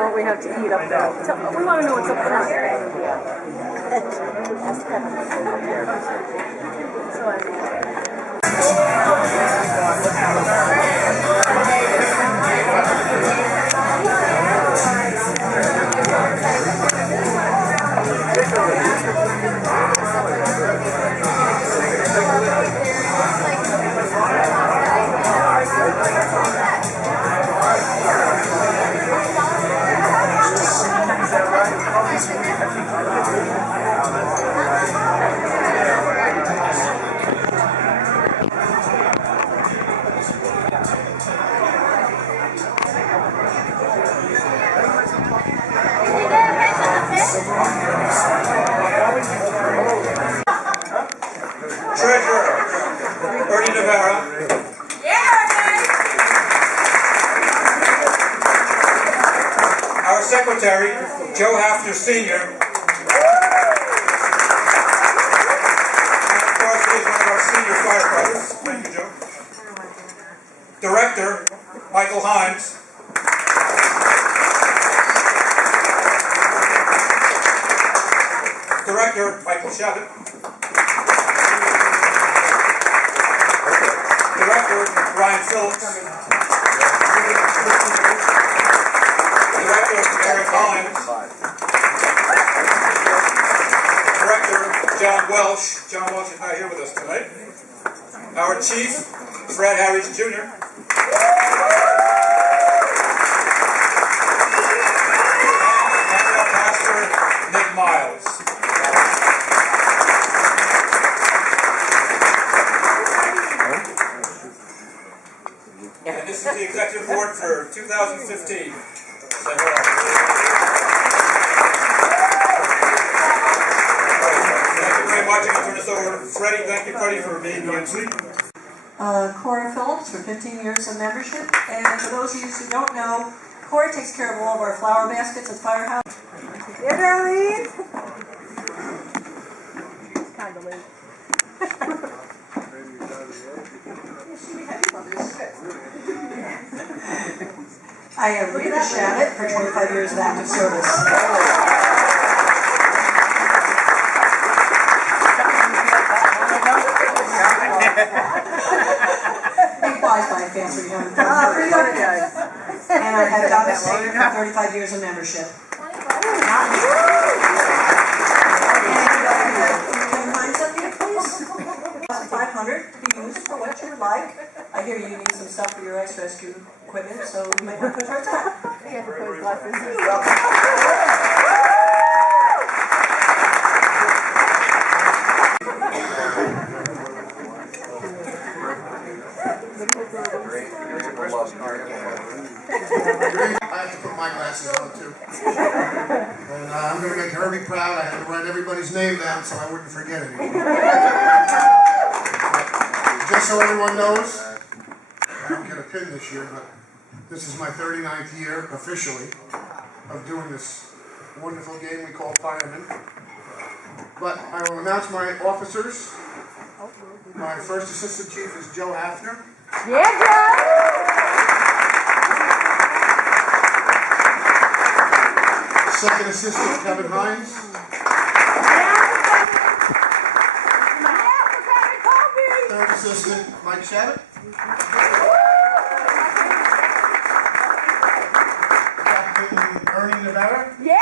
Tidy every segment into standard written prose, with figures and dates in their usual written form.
know what we have to eat up there. We want to know what's up front. Our Secretary, Joe Hafner Sr. And of course, he is one of our senior firefighters. Thank you, Joe. Director, Michael Hines. Director, Michael Shabbat. Director, Brian Phillips. Director, Eric Hines. Director, John Welsh. John Welsh is not here with us tonight. Our Chief, Fred Harris Jr. And our Pastor, Nick Miles. And this is the Executive Board for 2015. Thank you very much. I'm going to turn this over to Freddie. Thank you, Freddie, for being the MC. Cora Phillips for 15 years of membership. And for those of you who don't know, Cora takes care of all of our flower baskets at Firehouse. Yeah, Darlene? She's kind of late. I have Rita Shabbat for 25 years of active service. He flies by fancy young. Oh, pretty good guy. And I have Donna Sager for 35 years of membership. Can you find something, please? 500 to be used for what you would like. I hear you need some stuff for your ice rescue equipment, so you might want to put towards that. You have to put his life in. I have to put my glasses on too. And I'm going to make Herbie proud. I had to write everybody's name down so I wouldn't forget anything. Just so everyone knows, I don't get a pin this year, but this is my 39th year officially of doing this wonderful game we call Fireman. But I will announce my officers. My first assistant chief is Joe Hafner. Yeah, Joe! Second assistant, Kevin Hines. Third assistant, Mike Shabbat. Captain Ernie Navarra. Yeah!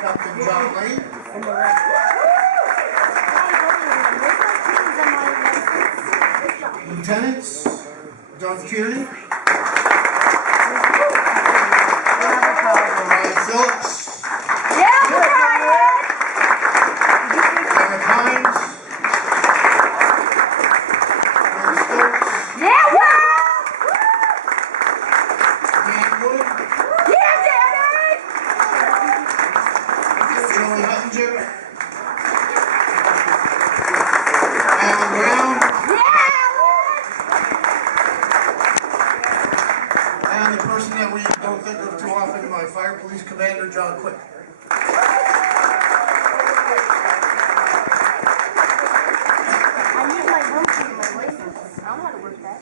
Captain John Lane. Lieutenants, Don Kearney. Brian Phillips. Yeah, Brian! Kevin Hines. Lance Stokes. Yeah, Will! Dan Wood. Yeah, Daddy! Joey Huttinger. Alan Brown. Yeah, And the person that we don't think of too often, my fire police commander, John Quick. I need my room key and my license. I don't know how to work that.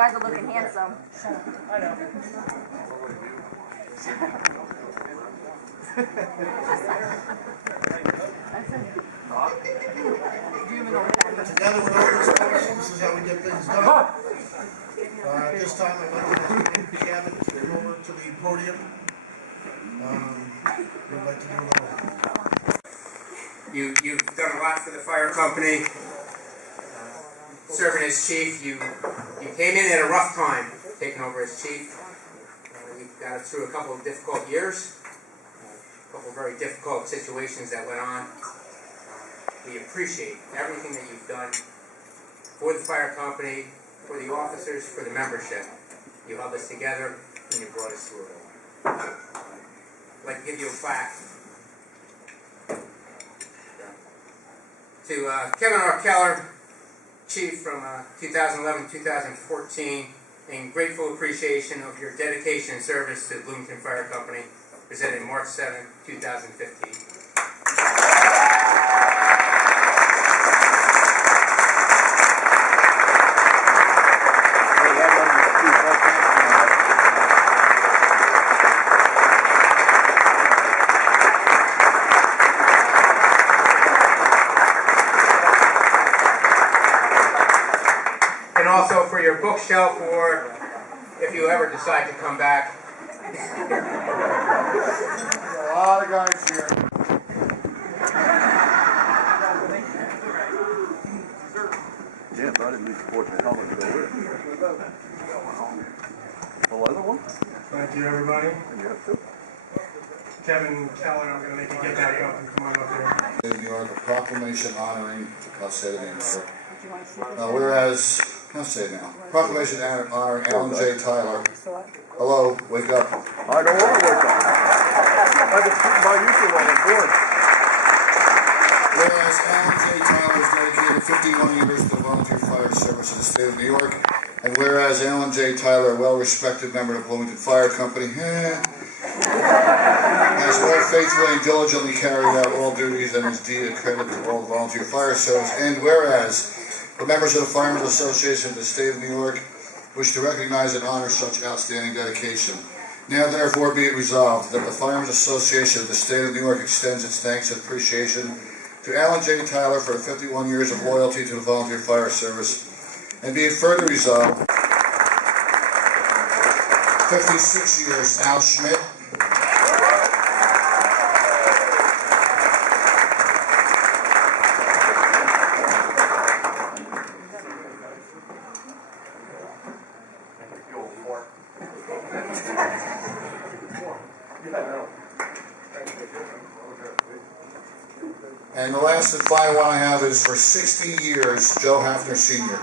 guys are looking handsome. I know. Together with all this policy, this is how we get things done. At this time, I'd like to ask Kevin to come over to the podium. We'd like to do a little. You've done a lot for the fire company. Serving as chief, you came in at a rough time, taking over as chief. You got us through a couple of difficult years, a couple of very difficult situations that went on. We appreciate everything that you've done for the fire company, for the officers, for the membership. You held us together and you brought us through it all. I'd like to give you a plaque. To Kevin R. Keller, Chief from 2011-2014, in grateful appreciation of your dedication and service to the Bloomington Fire Company, presented March 7, 2015. And also for your bookshelf, or if you ever decide to come back. A lot of guys here. Yeah, but I didn't leave the portrait helmet to go with it. The leather one? Thank you, everybody. And you have two. Kevin Keller, I'm going to make you get back up and come on up here. State of New York, a proclamation honoring, I'll say it again, whereas, I'll say it now, proclamation honoring Alan J. Tyler. Hello, wake up. I don't want to wake up. I've been sleeping by YouTube on the board. Whereas Alan J. Tyler has dedicated 51 years to volunteer fire service in the state of New York, and whereas Alan J. Tyler, a well-respected member of the Bloomington Fire Company, has more faithfully and diligently carried out all duties and is deed credit to all volunteer fire service, and whereas the members of the Firemen's Association of the State of New York wish to recognize and honor such outstanding dedication. Now therefore be it resolved that the Firemen's Association of the State of New York extends its thanks and appreciation to Alan J. Tyler for 51 years of loyalty to the volunteer fire service, and be it further resolved, 56 years, Al Schmidt. And the last and final one I have is for 60 years, Joe Hafner Sr.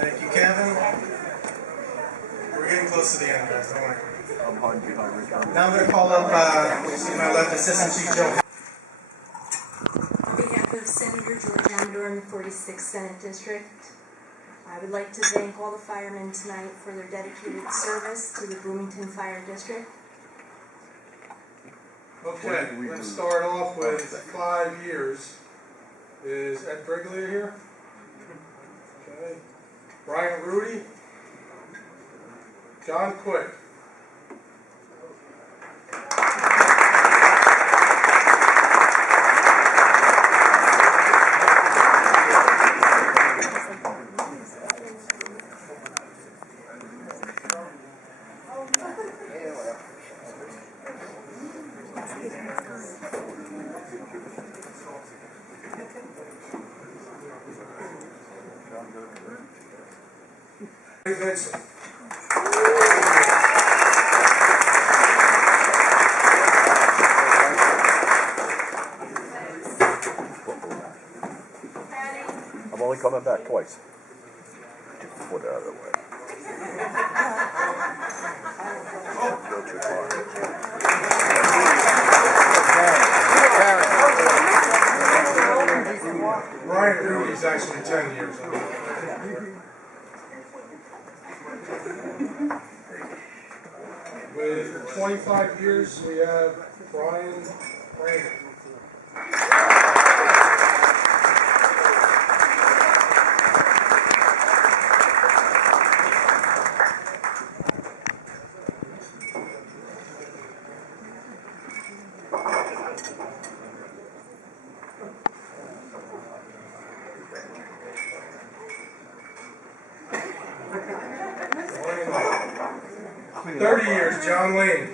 Thank you, Kevin. We're getting close to the end, guys, don't worry. I'm hiding behind Rick. Now I'm going to call up, to my left, Assistant Chief Joe. On behalf of Senator George Amador in the 46th Senate District, I would like to thank all the firemen tonight for their dedicated service to the Bloomington Fire District. Okay, let's start off with 5 years. Is Ed Briglia here? Okay. Brian Rudy. John Quick. Vincent. coming back twice. Put it out of the way. Go too far. Brian Ruby's actually 10 years old. With 25 years, we have Brian Brandon. Brian, 30 years, John Lane.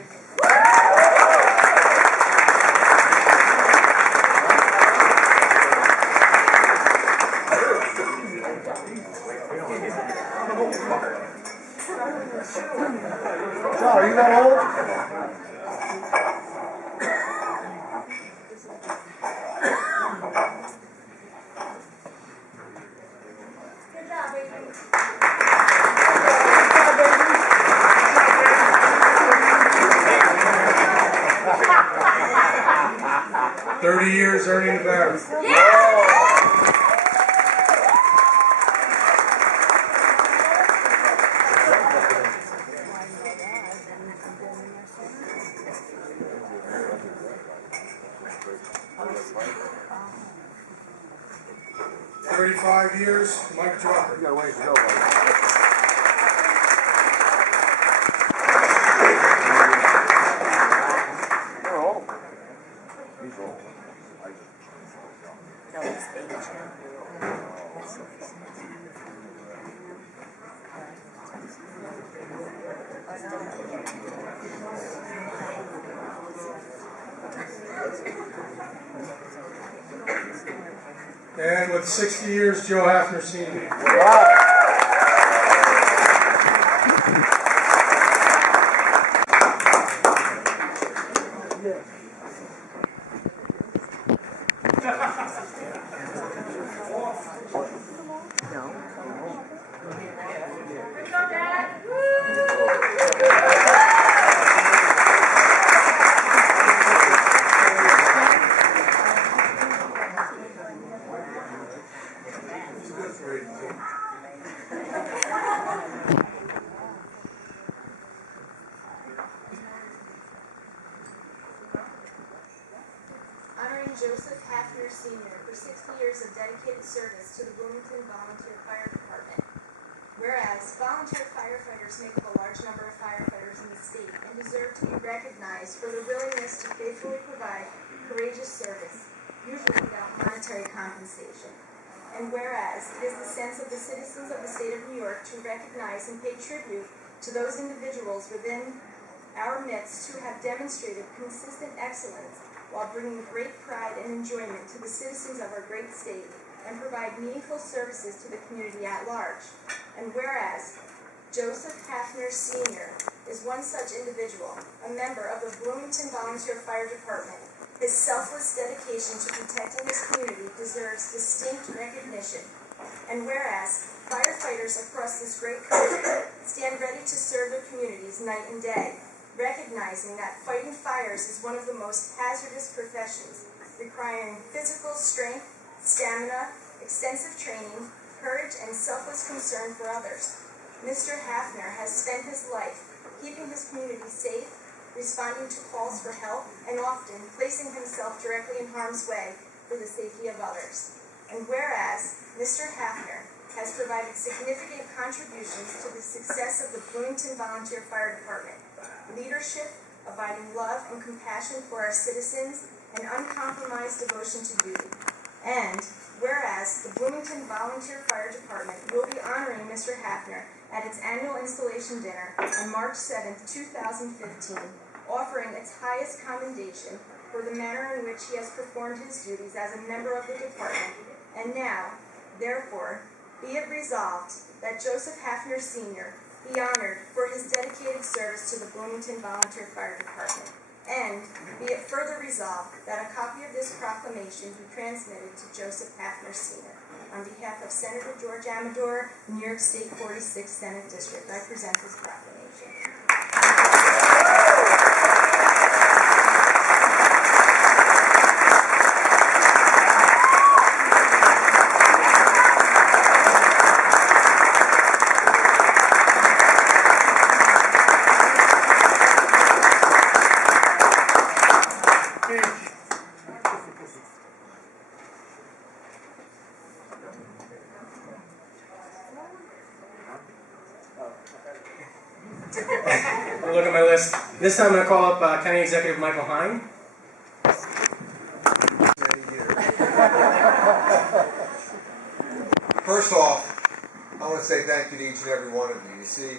John, are you that old? 30 years, Ernie Navarro. Yeah! 35 years, Mike Drucker. You got a ways to go, buddy. They're old. He's old. And with 60 years, Joe Hafner Sr. Wow. Honoring Joseph Hafner Sr. for 60 years of dedicated service to the Bloomington Volunteer Fire Department. Whereas volunteer firefighters make up a large number of firefighters in the state and deserve to be recognized for their willingness to faithfully provide courageous service, usually without monetary compensation. And whereas it is the sense of the citizens of the state of New York to recognize and pay tribute to those individuals within our midst who have demonstrated consistent excellence while bringing great pride and enjoyment to the citizens of our great state and provide meaningful services to the community at large. And whereas Joseph Hafner Sr. is one such individual, a member of the Bloomington Volunteer Fire Department, his selfless dedication to protecting his community deserves distinct recognition. And whereas firefighters across this great country stand ready to serve their communities night and day, recognizing that fighting fires is one of the most hazardous professions, requiring physical strength, stamina, extensive training, courage, and selfless concern for others. Mr. Hafner has spent his life keeping his community safe, responding to calls for help, and often placing himself directly in harm's way for the safety of others. And whereas Mr. Hafner has provided significant contributions to the success of the Bloomington Volunteer Fire Department, leadership, abiding love and compassion for our citizens, and uncompromised devotion to duty. And whereas the Bloomington Volunteer Fire Department will be honoring Mr. Hafner at its annual installation dinner on March 7th, 2015, offering its highest commendation for the manner in which he has performed his duties as a member of the department. And now, therefore, be it resolved that Joseph Hafner Sr. be honored for his dedicated service to the Bloomington Volunteer Fire Department. And be it further resolved that a copy of this proclamation be transmitted to Joseph Hafner Sr. on behalf of Senator George Amador, New York State 46th Senate District, I present this proclamation. Look at my list. This time I'm going to call up County Executive Michael Hine. First off, I want to say thank you to each and every one of you. You see,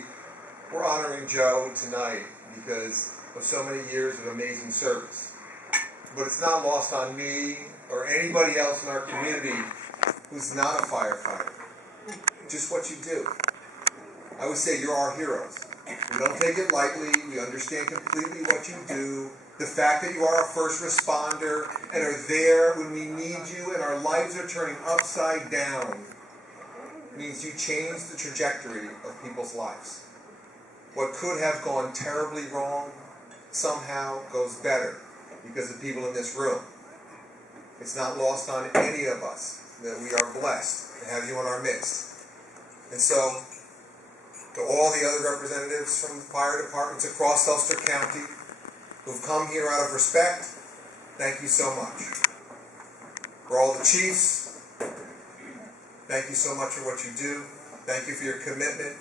we're honoring Joe tonight because of so many years of amazing service. But it's not lost on me or anybody else in our community who's not a firefighter. Just what you do. I would say you're our heroes. We don't take it lightly. We understand completely what you do. The fact that you are a first responder and are there when we need you and our lives are turning upside down means you change the trajectory of people's lives. What could have gone terribly wrong somehow goes better because of people in this room. It's not lost on any of us that we are blessed to have you in our midst. And so, to all the other representatives from the fire departments across Ulster County who've come here out of respect, thank you so much. For all the chiefs, thank you so much for what you do. Thank you for your commitment.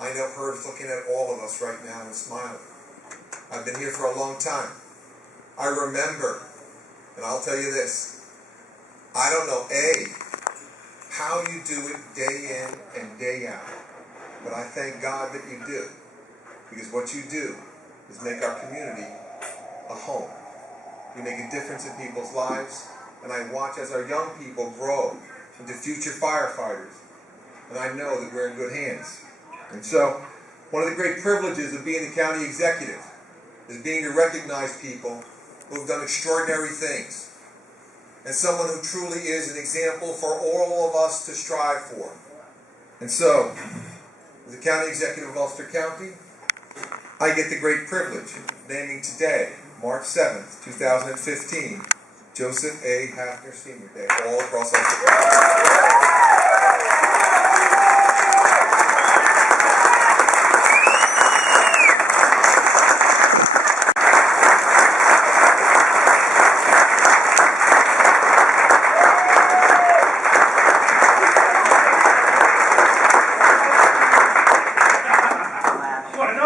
I know Herb's looking at all of us right now and smiling. I've been here for a long time. I remember, and I'll tell you this, I don't know, how you do it day in and day out. But I thank God that you do, because what you do is make our community a home. You make a difference in people's lives, and I watch as our young people grow into future firefighters, and I know that we're in good hands. And so, one of the great privileges of being the county executive is being to recognize people who have done extraordinary things, and someone who truly is an example for all of us to strive for. And so, as the County Executive of Ulster County, I get the great privilege of naming today, March 7th, 2015, Joseph A. Hafner Sr. Day, all across Ulster County.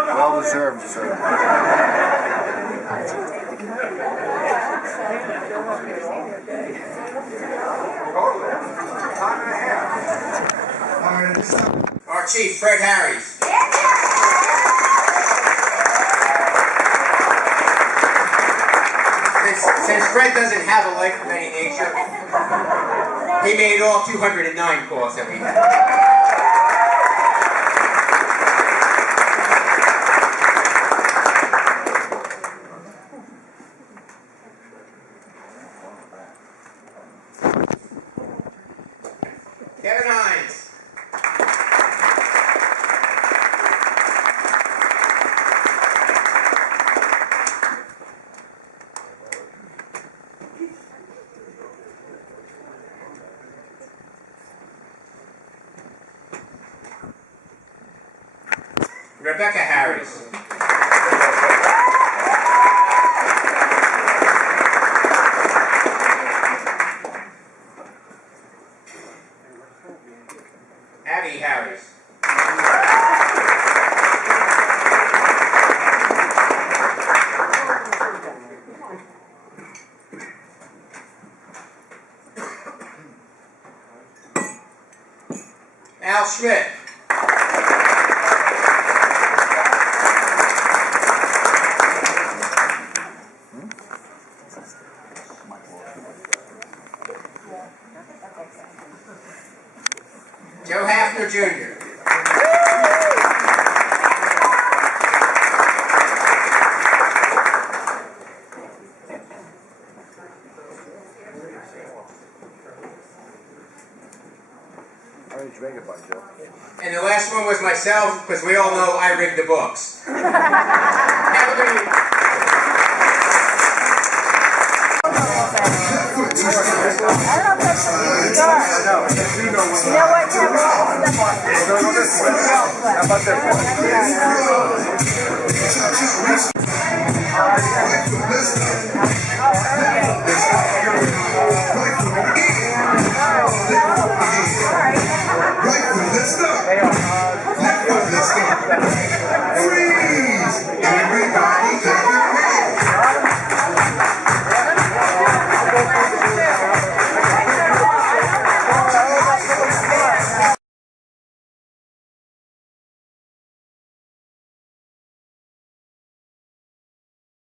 Well deserved, sir. Our Chief, Fred Harris. Since Fred doesn't have a life of any nature, he made all 209 calls that we had. Kevin Hines. Rebecca Harris. Abby Harris. Al Schmidt. Joe Hafner Jr. myself, because we all know I rigged the books. Have a good evening. You know what, Kevin? How about that?